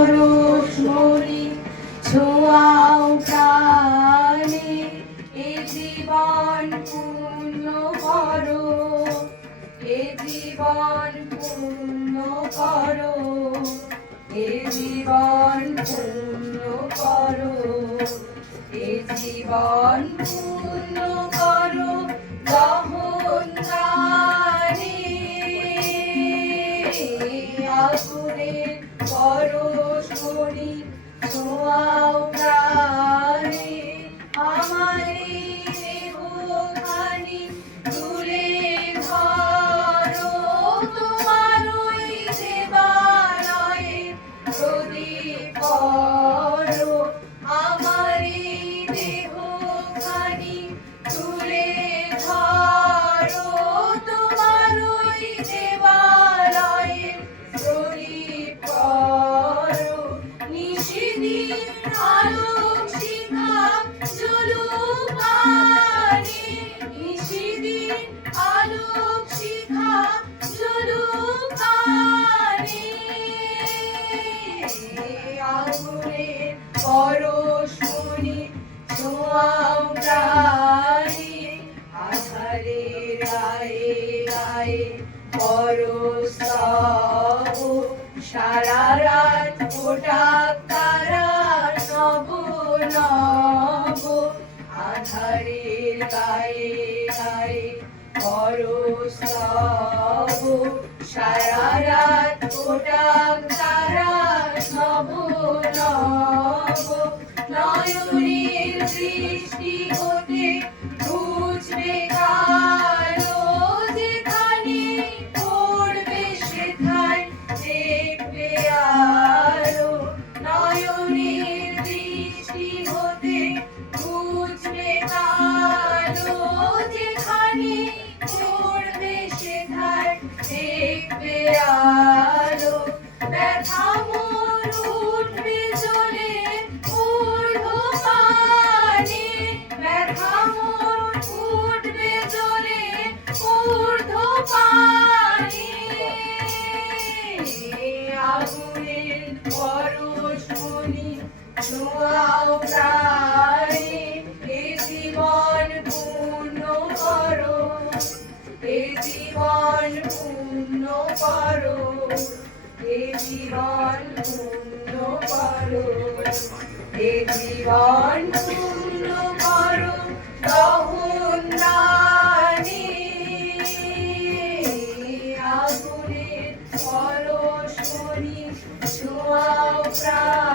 পরশমণি ছোঁয়াও প্রাণে, এ জীবন পূর্ণ করো, এ জীবন পূর্ণ করো, এ জীবন পূর্ণ করো, এ জীবন পূর্ণ করো দহন দানে। আগুনের পরশমণি ছোঁয়াও প্রাণে, আমার এই দেহখানি তুলে ধরো, তোমার ওই দেবালয়ে প্রদীপ করো, আমার এই দেহখানি তুলে ধরো, তোমার ওই দেবালয়ে প্রদীপ করো। নিশিদিন আলোক শিখা জ্বলুক আনে, নিশিদিন আলোক শিখা জ্বলুক আনে। আগুনের পরশমণি ছোঁয়াও প্রাণে, আধারের গায়ে গায়ে পরস্তব, সারা রাত ফোটাক তারা নব নব। আধারের গায়ে গায়ে পরস্তব, সারা রাত ফোটাক তারা নব নব। নয়নের দৃষ্টি হতে ঘুচবে কালো, যেখানে পড়বে সেথায় দেখবে আলো। নয়নের দৃষ্টি হতে ঘুচবে কালো, যেখানে পড়বে সেথায় দেখবে আলো। ব্যথা মন উঠবে জ্বলে ঊর্ধ্বপানে, ব্যথা মন উঠবে জ্বলে ঊর্ধ্বপানে। আগুনের পরশমণি ছোঁয়াও প্রাণে, এ জীবন পূর্ণ করো, এ জীবন পূর্ণ করো, এ জীবন পূর্ণ করো, এ জীবন পূর্ণ করো দহন দানে। আগুনের পরশমণি ছোঁয়াও প্রাণে।